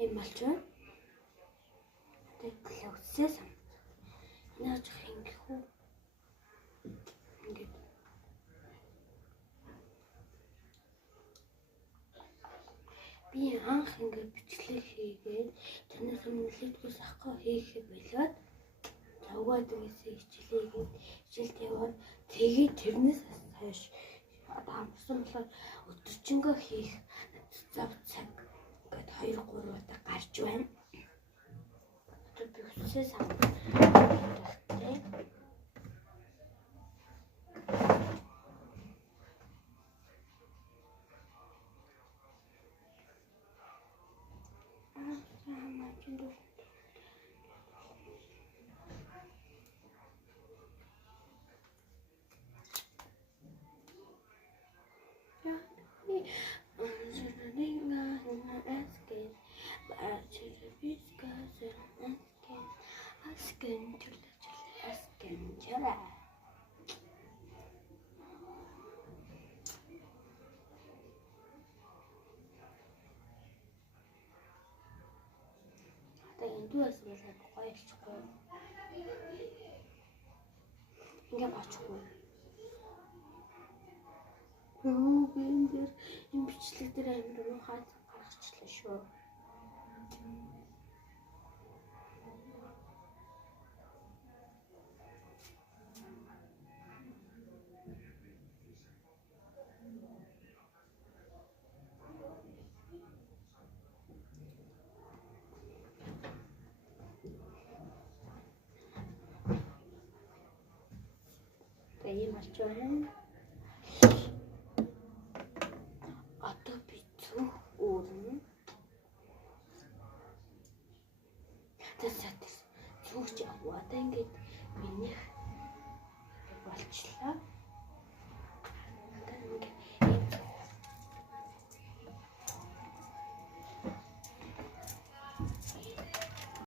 Ийм болж байна. Тэгээд үсээ сан. Яаж хийх вэ? Ингээд би анх ингээд бичлэг хийгээд тэрнээс нөлөөдгөөс ахгүй хийхэд болоод яваад үсээ хичээлээгээд хичээлд яваад тэгээд тэрнээс хойш одоо амарсан болохоор өдөржингөө хийх зав цаг ингээд 2-3 удаа гарч байна. Одоо би үсээ сан. Эндээс болоод гоё болчихгүй. Ингээд очихгүй. Би энэ дээр энэ бичлэг дээр амар муухай гаргачлаа шүү. Ийм болж байна. Одоо би зүг өөрнө. Тэсэт зүгч одоо ингээд минийх болчлаа.